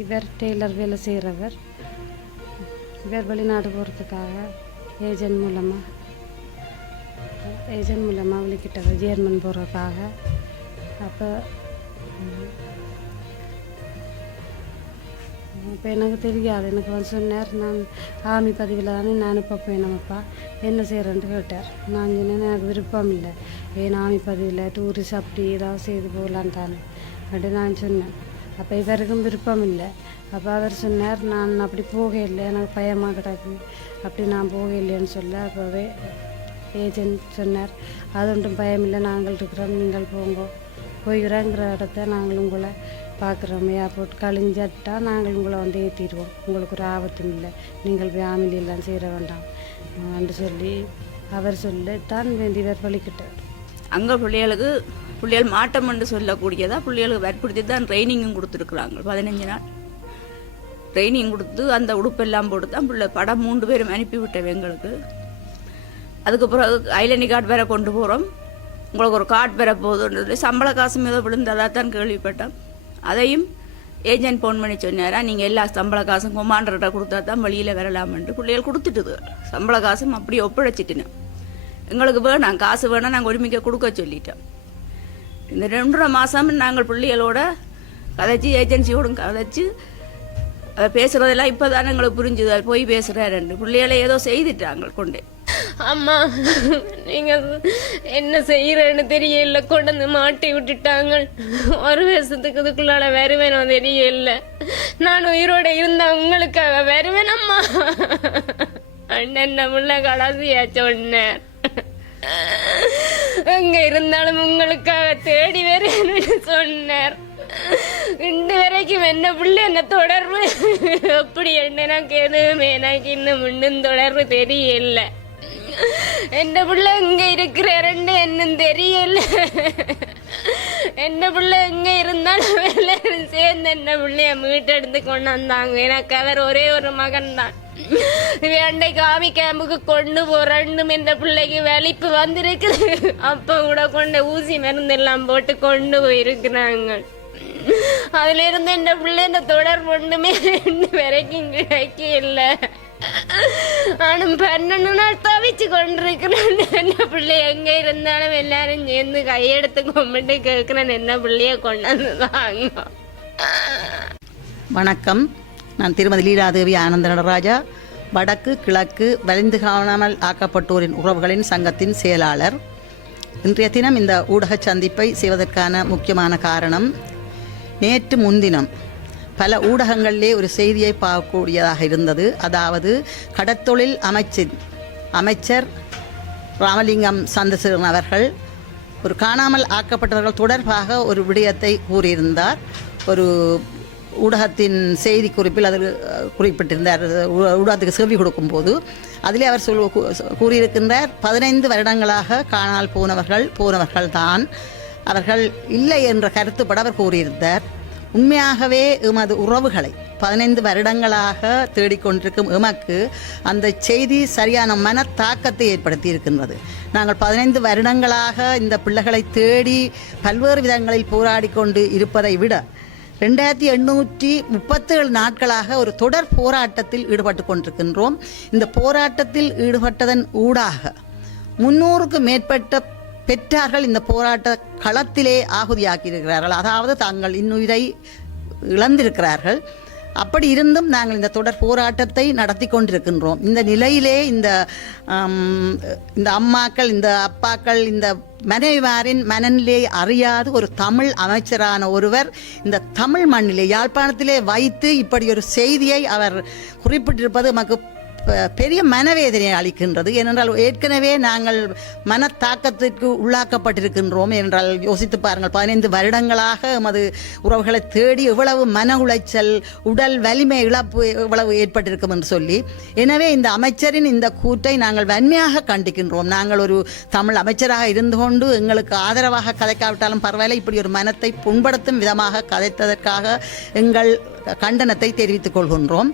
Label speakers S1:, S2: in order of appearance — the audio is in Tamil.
S1: இவர் டெய்லர் வேலை செய்கிறவர் இவர் வெளிநாடு போகிறதுக்காக ஏஜென்ட் மூலமாக ஏஜென்ட் மூலமாக விളിக்கிட்டவர் ஜெர்மன் போகிறதுக்காக அப்போ இப்போ எனக்கு தெரியாது. எனக்கு வந்து சொன்னார் நான் ஆர்மி பதிவில் தானே நான் இப்போ போயினப்பா என்ன செய்கிறேன்ட்டு கேட்டார். நான் சொன்னேன் எனக்கு விருப்பம் இல்லை. ஏன் ஆர்மி பதிவில் டூரிஸ்ட் அப்படி ஏதாவது செய்து போகலான் தானே அப்படி நான் சொன்னேன். அப்போ இவருக்கும் விருப்பம் இல்லை. அப்போ அவர் சொன்னார் நான் அப்படி போக இல்லை எனக்கு பயமாக கிடக்கு. அப்படி நான் போக இல்லைன்னு சொல்ல அப்போவே ஏஜென்ட் சொன்னார் அது ஒன்றும் பயம் இல்லை நாங்கள் இருக்கிறோம் நீங்கள் போங்க. போய்கிறோங்கிற இடத்த நாங்கள் உங்களை பார்க்குறோம். ஏர்போர்ட் கழிஞ்சட்டா நாங்கள் உங்களை வந்து ஏற்றிடுவோம் உங்களுக்கு ஒரு ஆபத்தும் இல்லை. நீங்கள் ஃபேமிலி எல்லாம் சேர வேண்டாம். என்று சொல்லி அவர் சொல்லி தான் வேண்டியவர் வலிக்கிட்டார்
S2: அங்கே பிள்ளைகளுக்கு பிள்ளைகள் மாட்டம் என்று சொல்லக்கூடியதா? பிள்ளைகளுக்கு வற்புறுத்தி தான் ட்ரைனிங்கும் கொடுத்துருக்குறாங்க. பதினஞ்சு நாள். ட்ரைனிங் கொடுத்து அந்த உடுப்பெல்லாம் போட்டு தான் பிள்ளை படம் மூன்று பேரும் அனுப்பி விட்டேன் எங்களுக்கு. அதுக்கு பிறகு ஐலண்டி கார்டு வேற கொண்டு போகிறோம் உங்களுக்கு ஒரு கார்டு வேற போகுதுன்னு சம்பள காசும் ஏதோ விழுந்ததாக தான் கேள்விப்பட்டேன் அதையும் ஏஜென்ட் ஃபோன் பண்ணி சொன்னாரா நீங்கள் எல்லா சம்பள காசும் கொமாண்டர்கிட்ட கொடுத்தா தான் வெளியில் வரலாமென்ட்டு பிள்ளைகள் கொடுத்துட்டுது. சம்பள காசும் அப்படியே ஒப்படைச்சிட்டுன்னு எங்களுக்கு வேணாம் காசு வேணாம் நாங்கள் ஒருமிக்க கொடுக்க சொல்லிட்டோம். இந்த ரெண்டரை மாதம் நாங்கள் பிள்ளைகளோட கதைச்சி ஏஜென்சியோடும் கதைச்சி அவ பேசுறதெல்லாம் இப்போ தானே எங்களுக்கு புரிஞ்சுது. அது போய் பேசுகிறாரு பிள்ளைகளை ஏதோ செய்துட்டாங்க கொண்டு.
S3: அம்மா நீங்க என்ன செய்யறேன்னு தெரியல. கொண்டு வந்து மாட்டி விட்டுட்டாங்க. ஒரு வருஷத்துக்கு இதுக்குள்ளால வருவேனோ தெரியல. நான் உயிரோட இருந்தா உங்களுக்காக வருவேன் அம்மா அண்ணன் முள்ள கடைசியா சொன்னேன் எங்க இருந்தாலும் உங்களுக்காக தேடி வரேன்னு சொன்னார். இன்று வரைக்கும் என்ன பிள்ளை என்ன தொடர்பு? அப்படி என்ன எனக்கு எதுவுமே எனக்கு இன்னும் இன்னும் தொடர்பு தெரியல. என் பிள்ளை இருக்கிற ரெண்டு என்னும் தெரியல. என்ன பிள்ளை எங்க இருந்தாலும் எல்லாரும் சேர்ந்து என்ன பிள்ளைய மீட்டெடுத்து கொண்டு வந்தாங்க எனக்கு அவர் ஒரே ஒரு மகன் தான் வேண்டை காமி கேம்புக்கு கொண்டு போறேன்னு என்ற பிள்ளைக்கு வெளிப்பு வந்திருக்குது அப்ப கூட கொண்டு ஊசி மருந்து எல்லாம் போட்டு கொண்டு போயிருக்கிறாங்க அதுல இருந்து என் பிள்ளை இந்த தொடர் ஒண்ணுமே ரெண்டு வரைக்கும் கிடைக்க இல்லை ஆனும் பன்னெண்டு நாள் தவிச்சு கொண்டிருக்கிறேன் என்ன பிள்ளை எங்க இருந்தாலும் எல்லாரும் சேர்ந்து கையெடுத்து கும்பிட்டு கேட்கிறேன் என்ன பிள்ளைய கொண்டாந்து தாங்க
S4: வணக்கம் நான் திருமதி லீலாதேவி ஆனந்த நடராஜா வடக்கு கிழக்கு வலிந்து காணாமல் ஆக்கப்பட்டோரின் உறவுகளின் சங்கத்தின் செயலாளர் இன்றைய தினம் இந்த ஊடக சந்திப்பை செய்வதற்கான முக்கியமான காரணம் நேற்று முன்தினம் பல ஊடகங்களிலே ஒரு செய்தியை பார்க்கக்கூடியதாக இருந்தது அதாவது கடத்தொழில் அமைச்சர் அமைச்சர் ராமலிங்கம் சந்திரசேகரன் அவர்கள் ஒரு காணாமல் ஆக்கப்பட்டவர்கள் தொடர்பாக ஒரு விடயத்தை கூறியிருந்தார். ஒரு ஊடகத்தின் செய்தி குறிப்பில் அதில் குறிப்பிட்டிருந்தார். ஊடகத்துக்கு செவி கொடுக்கும்போது அதிலே அவர் சொல் கூறியிருக்கின்றார் பதினைந்து வருடங்களாக காணால் போனவர்கள் போனவர்கள் தான் அவர்கள் இல்லை என்ற கருத்துப்பட அவர் கூறியிருந்தார். உண்மையாகவே எமது உறவுகளை பதினைந்து வருடங்களாக தேடிக்கொண்டிருக்கும் எமக்கு அந்த செய்தி சரியான மன தாக்கத்தை ஏற்படுத்தி இருக்கின்றது நாங்கள் பதினைந்து வருடங்களாக இந்த பிள்ளைகளை தேடி பல்வேறு விதங்களில் போராடி கொண்டு இருப்பதை விட ரெண்டாயிரத்தி எண்ணூற்றி முப்பத்தேழு நாட்களாக ஒரு தொடர் போராட்டத்தில் ஈடுபட்டு கொண்டிருக்கின்றோம். இந்த போராட்டத்தில் ஈடுபட்டதன் ஊடாக முன்னூறுக்கு மேற்பட்ட பெற்றார்கள் இந்த போராட்ட களத்திலே ஆகுதியாக்கியிருக்கிறார்கள். அதாவது தாங்கள் இன்னுயிரை இழந்திருக்கிறார்கள். அப்படி இருந்தும் நாங்கள் இந்த தொடர் போராட்டத்தை நடத்தி கொண்டிருக்கின்றோம். இந்த நிலையிலே இந்த இந்த அம்மாக்கள் இந்த அப்பாக்கள் இந்த மனைவாரின் மனநிலை அறியாது ஒரு தமிழ் அமைச்சரான ஒருவர் இந்த தமிழ் மண்ணிலே யாழ்ப்பாணத்திலே வைத்து இப்படி ஒரு செய்தியை அவர் குறிப்பிட்டிருப்பது நமக்கு பெரிய மனவேதனையை அளிக்கின்றது. ஏனென்றால் ஏற்கனவே நாங்கள் மனத்தாக்கத்திற்கு உள்ளாக்கப்பட்டிருக்கின்றோம் என்றால் யோசித்து பாருங்கள். பதினைந்து வருடங்களாக எமது உறவுகளை தேடி எவ்வளவு மன உளைச்சல் உடல் வலிமை இழப்பு எவ்வளவு ஏற்பட்டிருக்கும் என்று சொல்லி. எனவே இந்த அமைச்சரின் இந்த கூற்றை நாங்கள் வன்மையாக கண்டிக்கின்றோம். நாங்கள் ஒரு தமிழ் அமைச்சராக இருந்து கொண்டு எங்களுக்கு ஆதரவாக கதைக்காவிட்டாலும் பரவாயில்லை. இப்படி ஒரு மனத்தை புண்படுத்தும் விதமாக கதைத்ததற்காக எங்கள் கண்டனத்தை தெரிவித்துக் கொள்கின்றோம்.